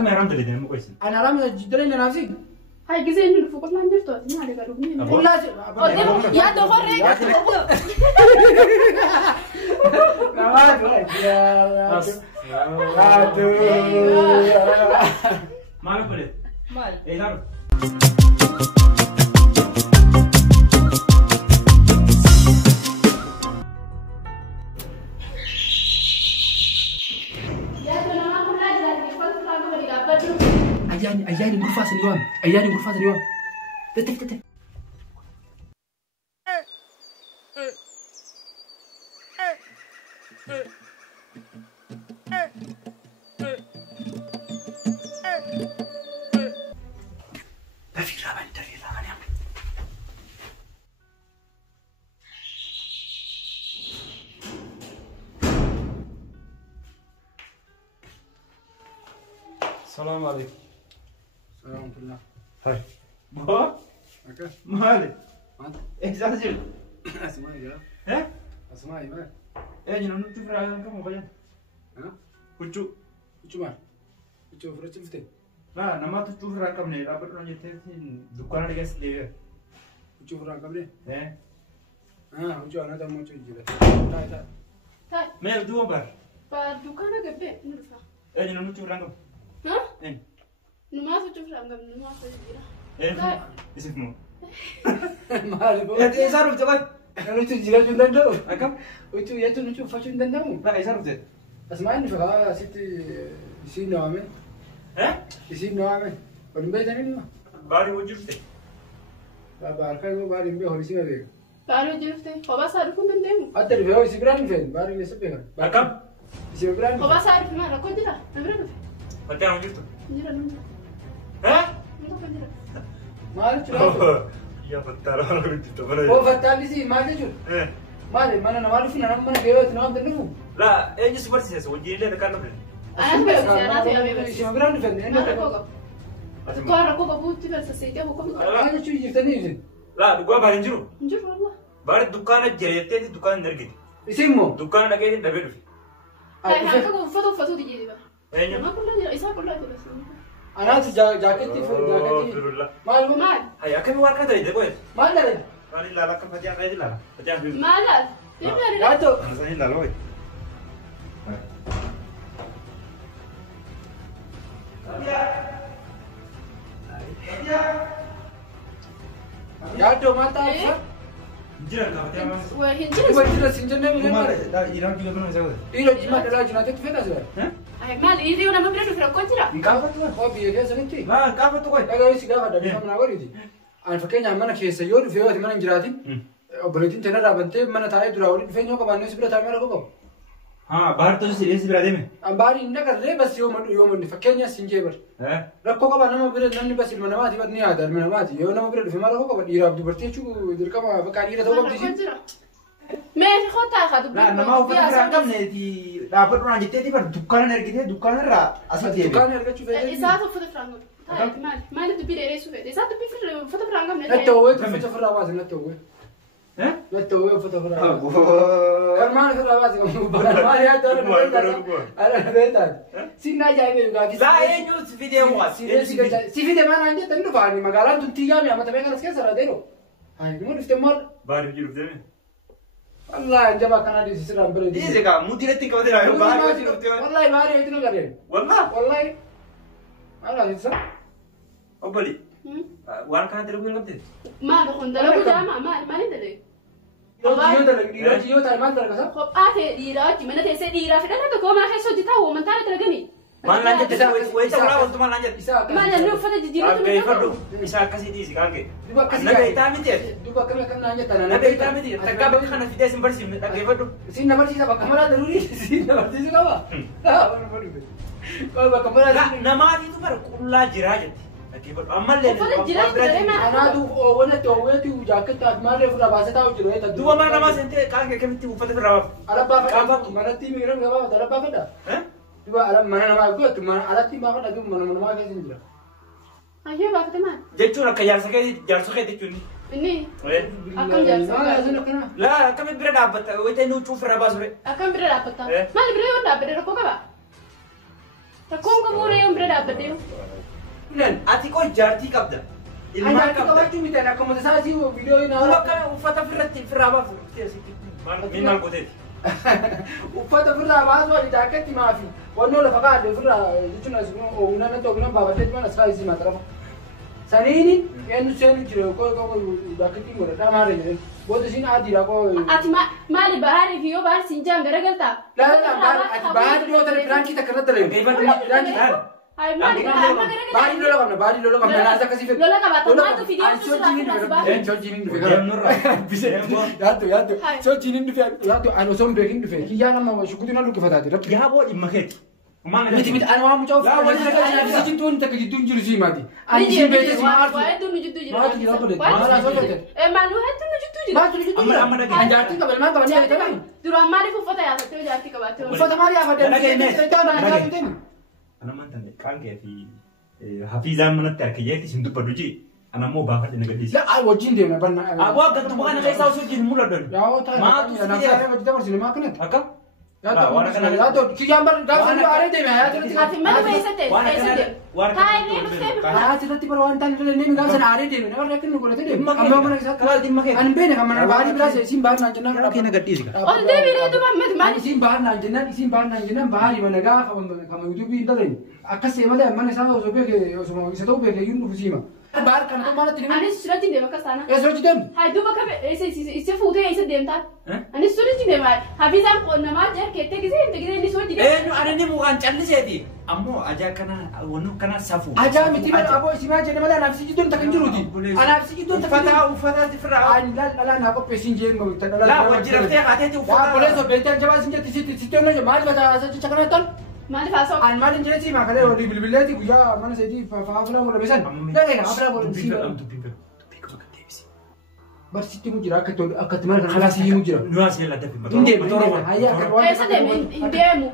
أكمل رمضان اللي دينا مو كويسين. أنا رامي جدري لنفسي. هاي جزء من فوق ما ندير توت ما عليك أروح قول لازم. يا دخل ريك. ما نقول. مال. إيه نعم. أياني غرفة اليوم أياني غرفة اليوم تت تفي لابن السلام عليكم. ورحمة الله. هاي. بابا. أوكي. مالك؟ مالك؟ إيه زعزل؟ أسمعي يا. ها؟ أسمعي مالك؟ إيه جينا نشوف رأينا كم مخيل. ها؟ وشو؟ وشو مال؟ وشو فرت شفتي؟ لا أنا ما تشوف رأينا كم نيل. أبغى نجي تين دكان اللي جالس ليه. وشو فرت قبلي؟ إيه. وشو أنا دام وشو جيله. تعال. تعال. ما يبدو بار. فدكانة قبل نرفع. إيه جينا نشوف رأينا. ها؟ إيه. نماذج تشوف رقم نماذج جيرة. إيه. اسمه. مالك؟ إيه صار بتقول. أنا وشو جيله جندن دو. أكم؟ وشو ياتو نشوف فاشون دندامو. لا إيه صار بتقول. أسمعني فقا ستي يصير نوامي. ها؟ يصير نوامي. ولمبيتني ما. باري وجرته. لا باركاي مو باري مبيه هو يصير بيه. بارو جرفتي خلاص عارفون ندمو. حتى اللي فيه يصير براني فين باري اللي سبيه. أكم؟ يصير براني. خلاص عارف ما ركود جرا نبرد. فتاة وجرته. جرا نبرد. ها؟ نبرد جرا. مالك شو؟ يا فتاة أنا قلت تبغى. هو فتالي زي ما تجور. إيه. مالك ما أنا ما أعرف إن أنا من كيوت نوام تنفو. لا إيه جس برسيس وجيني ليه ذكرنا بلي. أنا بس أنا في أبي بس. يصير براني فين؟ ما ركوك. تقول ركوك بوتي بس سيتي هو كم. أنا شو يجتني يزين. لا دكان بارين جرو. نجور والله. بارد الدكان الجريتة الدكان نرجع. يسمو. دكان لقيت دبل في. هاي هاي فتو تجي بقى. إيه. ما كلها جرا إسحاق كلها بس. أنا جاكيتي في جاكيتي. مال مال. هيا كم وارك هذا يدي بوي. مال ده. ما لا لا كم فتاة غير لا. فتاة بيو. مال. تبغى يا تو. أنا سهل لا لوي. يا تو ما تعرف. جيران كفتاة ما. وهنجر. ما تجلس سنجنا من ما هنا. لا إيران كيلو بنو يسوي. إيرو جماعة لا جنا تكفي نازل. ها؟ هاي مال يري ولا ما برد في ركود جرا. كافة هو بيجي سنتي. لا كافة تقول. أنا قاعد يسقى هذا بيفهم من أول يجي. أنا فكرني عمنا كيس يور في وقت ما نجراتين. وبلدين تنا رابنتي من تاعي دراولين فين يوم كمان نسبة تعمل ركوب. हाँ बाहर तो सीरियस भी रहते में أمباري إنك الري بس يوم فكرني سنجيبر. ركوب كمان ما برد نمني بس المنامات يبغى هذا المنامات يوم ما برد في مرة ركوب يراب دبرتي شو يركب بكاري له توقف تيجي. ماشي خد تاخذ. لا أنا ما هو بدي أركب نتي رابط رونا جتة دي بس دكان نرجع دكان را أصلا تيجي. دكان يرجع شوف. إذا هذا فت فرانغ. ما نبي بيري سوف. إذا تبي فت فرانغ من. لا توه فت فرانغ لا توه. لا توه فت فرانغ. كان ما نفر رواز كم ما يا ترى أنا بيتاد. سينا جاي بيجا. لا إيه نيوز فيديو واس. سي فيديو ما عندي تنو فاني مقالات تنتيجا مي أما تبغى كذا كذا سر ديرو. هاي مو نفتمر. باري بيجي رفتمه. والله جبا كنا دي سيرام برد. إيه زكاة مدير تيجي كذا رايو باري بيجي رفتمه. والله باري يتنو كذا. والله. أنا يسا. أبلي. وان كان تلقي لقبته. ما بخون دلوا جامع ما ندري. جيو تايمان ترى كذا. خب ديرات من تيسي ديرا في ده بكو ما حسوا جتا هو من تاني تلقني. ما لانجت تسوي وين تقول أول تما لانجت. ما لأنه فدا جديرة كيف فدو؟ إسحاق كسي دي سكانك. نبي تامي تير. دوبا كم نانجت أنا. نبي تامي تير. تكابك خنا في ديسم برسي كيف فدو؟ سين نمبر سيدا بكمرة ضروري. سين نمبر سيدا كوا. لا أنا ما نبي. كوا بكمرة. لا نمادي تو بر كلها جراجت. كيف فدو؟ أمال لين. أنا دو أولا توه تو جاكت أدمار رفرا باسة تاو جروه تدو. دو أمال نماز أنت كان كيف تي وفتح في الرواف. على بافة. mana tim iram gak apa, ada apa dah? Dua alam mana nama aku tu mana ada tim apa dah tu mana nama aku sendiri. Ayo apa teman? Jadi tu nak kejar sakit itu ni. Ini. Akan jalan. Lah, kami berada dapat. Kita nu cuci rabas ber. Akan berada dapat. Mana berada dapat? Berada kok apa? Takkuun qabuuree yoon bira dhaabbadhee. Nan ati koo jaartii qabda. Ilmaan qabda. Qabachuu miti akkuma tasaasii viidiyoo naa. Bakka uffata firraa baafu. Maal gooteeti? Uffata firraa baasuu ani jaakketti maafi wannoo lafa kaa'adde firraa jechuun as oomishan tokko baafadde mana saayisii maxxarafa. Saniini eenyu seenu jira koo jaakketti godhadhaa maal jedhee booda isin adiidha koo. Ati maali bahaarii fi yoo bahaar siin jaan garagaltaa? Ati bahaadii yoo ta'e firaankii takka irratti dalagu. Firaankii taa'e. Baadii lola qabna baadii lola qabna naasa akkasii fedha. Lola qabaata maaltu fi deemtu sirraa fi naas baafii. Sochiin dhufe yaaddu sochiin dhufe yaaddu ani osoo hin beekin dhufe kiyyaan amma shukutiin luqqifataati rabbi. Yaa boo dhimma keeti. Miti ani waan mucaa uffata waliin akka jidduun takka jidduun jiru sii maati. Ani siin beekte si maal waa hedduun nu jidduu jira. maal jira obboleetti maal asoo beekte. Maaluu hedduun nu jidduu jira. Maal jiru jidduu jira. Ani jaartii qaba ilmaan qaba ni beekte. Duraan maaliif uffata yaafattee jaartii qabaattee? Uffata maal yaafadde? Ana mantane qaangee fi hafizaan manatti harka jeetti isin dubbadhu ji ana ammoo baafadhe nagadhiisi. Yaa wajjin deemna banna. Aboo akka tuba kana keessa osoo jiru mul'adhan. Yaa ta'a. Maatu Yaa naaf wajjin dabarsine maa kanatti. Akka? Yaa ta'u kiyyaan bar gaafa nu aaree deeme yaa ta'u. Ati mana keessatti keessatti. Taa'ee dhuftee bifa. Yaa asirratti bara waan ta'an illee ni gaafa sana aaree deeme nama rakkin nu godhatee deeme. Amma mana keessatti karaa dhimma kee. Ani beene kan mana baarii biraas isin baar naan jennaan. Akka nagadhiisi ka. Ol deebiiree duba mati maali? Isin baar naan jennaan baarii mana gaafa kan yuutuubii hin dhalan. Akkasii malee mana isaa osoo beekee osoo isa ta'u beekee yuun dhufu siima. Baar kana ta'u maalatti deeme. Anis sirratti deema akkas taana. Eesirratti deemu. Haa duuba kabe isa fuutee isa deemtaa. Anis sirriitti deema. Hafizaan qonnamaa jeekeettee gisee inni sirriitti deema. Eenyu ani ni mukaan calliseeti. Ammoo ajaa kana wannu kana safu. Ajaa miti bara aboo isimaa jedhe malee anaaf si jidduun takka hin jiruuti. Anaaf si jidduun takka hin jiru. Uffata firraa. Ani dhalaa naa qopheessin jeenu dhalaa. Laa wajjin raftee kaateeti uffata. Yaa poleesoo beektaa jabaa sin jetti sitti onnoo maal bataa jecha kana tan. Maaliif haasa'u? Ani maal hin jedheti maa kalee walii bilbileeti guyyaa mana seetii faafilaa wala beesan. Dhaqeera faafilaa wala beesan. Barsiitti mu jira akka itti mana kana alaasii himu jira. Nuwaasee ladda fi Hin deemu hayyaa akka waan Eessa deeme hin deemu.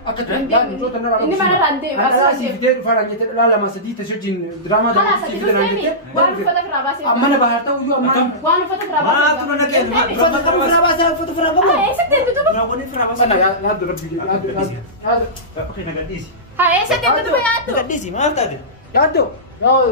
Inni manarraa hin deemu. Alaasii fidee dhufaadhaan jettee dhalaa lama sadii tasii wajjin diraamaa Kalaas ati dhufeemi waan uffata firaa baasee. Mana bahaar ta'u iyyuu amma Waan uffata firaa baasee. Maatu mana keessa. uffata qabu firaa baasee uffata firaa qabu. Eessa deemtu duba? Raawwanni firraa Sana baasa. yaaddu rabbi yaaddu. Akka nagadhiisi. Eessa deemtu duba yaaddu? Nagadhiisi maal taate? Yaaddu.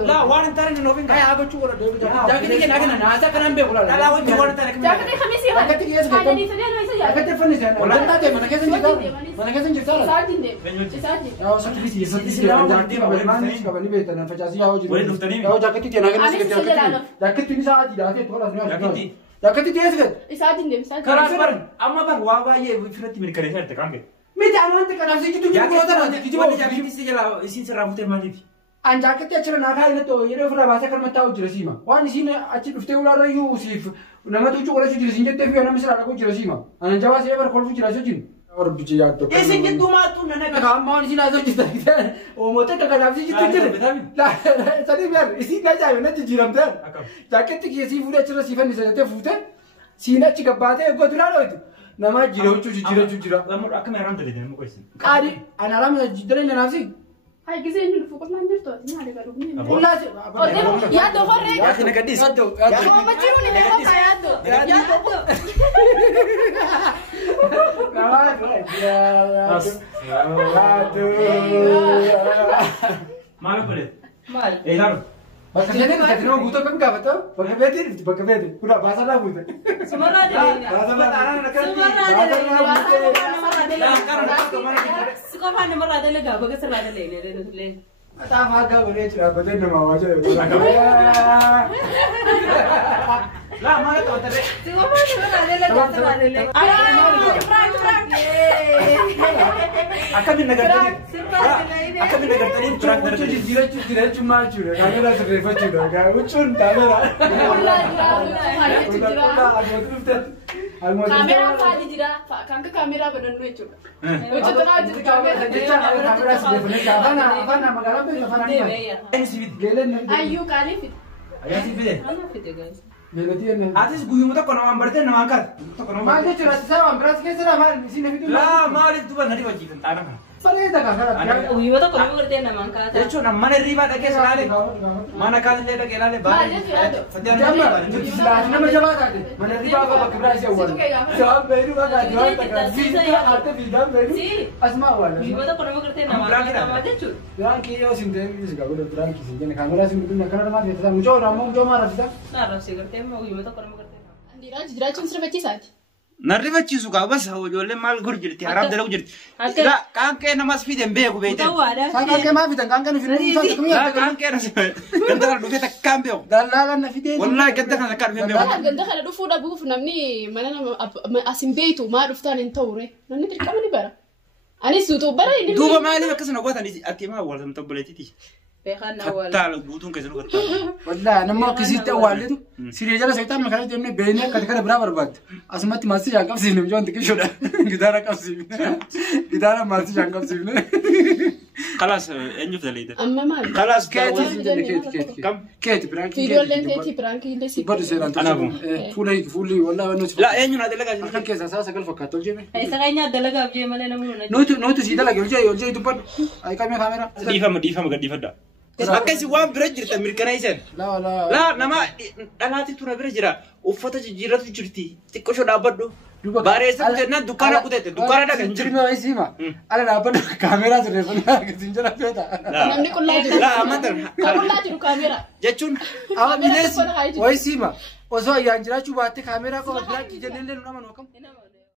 Laa waan hin taane noofin Kaya kaa. agachuu godha deebiin jaakkeetti kee naagina naasa kanaan beeku laala. Dhalaa wajjin waan hin taane. Jaakatee kamiisii haa? Jaakkeetti keessa beekamu. Haadanii fedee nu isa yaaddu. Jaakkeetti fannisee walakkaa ta'e mana keessa hin jirtaa mana keessa hin jirtaa laala. Isaatiin deemu. Isaatiin. Yaa sakkisi sakkisi jaakkeetti qabanii maannis qabanii beektan facaasii yaa hojii. Waliin dhuftanii Yaa jaakkeetti kee naagina Anis isa jalaala. jaakkeetti ni sa'aatii daafee tola sun Jaakkeetti. jaakkeetti keessa gad. Isaatiin deemu. Isaatiin Karaa deemu. firan amma bar waa baay'ee firatti mirkaneessaa jirte qaangee. Miti ani wanti kanaaf si gidduu jiru goota naati kijiba Wanni jaakkeetti jala isin sirraa futee maaliiti? An jaakkeetti achirra naakaa inni ta'u yeroo ofirraa baasee kan mataa hojjira siima. Waan isiin achi dhuftee ulaarra iyyuu siif namatu huccuu godhachuu jira siin jettee fi nama sirraa dhaquu jira siima. Anan jabaa see bara kolfuu jira sojin. Warbichi yaaddo. Isin gidduu maattuu nana Akka amma waan isiin haasoo jirta. Oomoota akka kanaaf si gidduu jira. Sanii biyar isiin ajaa'iba na jijjiiramte. Jaakkeetti kiyyasii fuudhee achirra sii fannisa jettee fuutee siin achi gabbaatee eegoo duraa dhooytu. Nama jira huccuu jijjiirachuu jira. Akka meeraan talee deemu qoysin. Qaadi ana alaama jireenya naafsi. Haa gisee inni dhufu qofaan jirtu ati maali garuu ni. Kullaasi. Yaaddo horree. Yaaddo nagadhiisi. Yaaddo. Sooma jiru ni beekoo ka yaaddo. Yaaddo. Maal qolee? Maali? Eegalu. Bakka feetee dhufte nama guutuu akkam gaafata? Bakka feetee dhufte bakka feetee. Kuna baasaa guute. Sumarraa deebiin. Si qofaan namarraa dalagaa baga sirraa dalagaa. Mataa faagaa godhee jira godhee nama waa jira. Laa maal ta'u Si qofaan namarraa dalagaa sirraa dalagaa. Firaak firaak. akkamiin nagartanii? Akkamiin nagartanii? Huccuu jijjiirachuun maal jechuudha? Kaamera sirreeffachuudha. Huccuun kaamera. Kaameraan faali jira. Kan akka kaameraa banannu jechuudha. Hojjetanaa jirti kaameraa. Kaameraa sirreeffannee afaan magaalaa beekna afaan animaa. Ani si biti. Geeleen Ayyuu qaaliif. Ayyaa si bite. geeletii enne. Atis guyyuma tokko namaan bartee namaan kaata. Tokko namaan Maal jechuudha? Ati sabaan biraas keessa dha maal isiin na fiduu? Laa maaliif duba nadi wajjii kan xaana kana? Bareeda kana. Uyyota kun murtee namaan kaata. Jechuun mana hirriibaa dhaqee ilaale. Mana kaasillee dhaqee ilaale Nama jabaa taate mana hirriibaa bakka biraa ishee awwaalu. Jawaan beeru bakka jawaan takka fiigaa haate fiigaa beeru asuma awwaalu. Uyyota kun murtee namaan kaata jechuudha. Biraan kiyyoo sin ta'e ni sigaa godhe biraan kiisin jenne kaameraa sin guddina kana namaa keessaa mucoo raammoo mucoo maa rafisa. Naa rafsee gartee immoo uyyota kun murtee namaan. Andiraa jiraachuun sirbachiisaati. Narrifachiisu gaabas ijoolleen maal godhu jirti haraam dalagu jirti. Qaanqee namas fiden beeku beeyte. Qaanqee maa fidan qaanqee nu fidanii qaanqee ganda kana dhufee takkaan beeku. Dallaalaan na fidee. Wallaahi ganda kana takkaan dhufee beeku. Ganda kana dhufuu dhabuuf namni mana nama asin beeytu maa dhuftaan hin ta'ure namni dirqama ni bara. Anis duutuu bara inni. Duuba maaliif akkasuma gootan ati maa awwaaltamta obboleettiiti. Beekan awwaal. Kattaala guutuun keessanuu kattaala. Wallaahi nama akkasitti awwaalletu siree jala seetaan makana deemnee beeknee akka kana biraa barbaadde. Asumatti maasii jaan qabsiifne mijoon xiqqishoodha. Gitaara qabsiifne. Gitaara maasii jaan qabsiifne. Kalaas eenyuuf daleeta? Amma maali? Kalaas Keeti. kam? Keeti biraanki. Fiidoolleen keetii biraanki illee si. Badu seeraan Anaafu. Fuulli wallaahi wannooti. La eenyu naa dalagaa jiru? Harka keessaa saa sagal fakkaatu ol jeeme. Isa keenyaa dalagaaf jee malee namni Nuti si dalage ol jee dubbadhu. Ayi qabee kaameraa. Dhiifama gadhiifadha. Akkasi waan bira jirta mirkaneessan. La nama dhalaati tura bira jira. Uffata jijjiirratu jirti. Xiqqoo dhaabbadhu. Bareessa kutennaan dukkaana kutette. Dukkaana dhagan jiru. Jirma isiima. Ala dhaabbadhu kaameraa sirreeffannaa argatiin jira feeta. Namni qullaa jiru. La amantan. Qullaa jiru kaameraa. Jechuun Amma bineesi. Wayisiima. Osoo ayyaan jiraachuu baatte kaameraa qofa biraatti jennee illee nu nama nu akkam.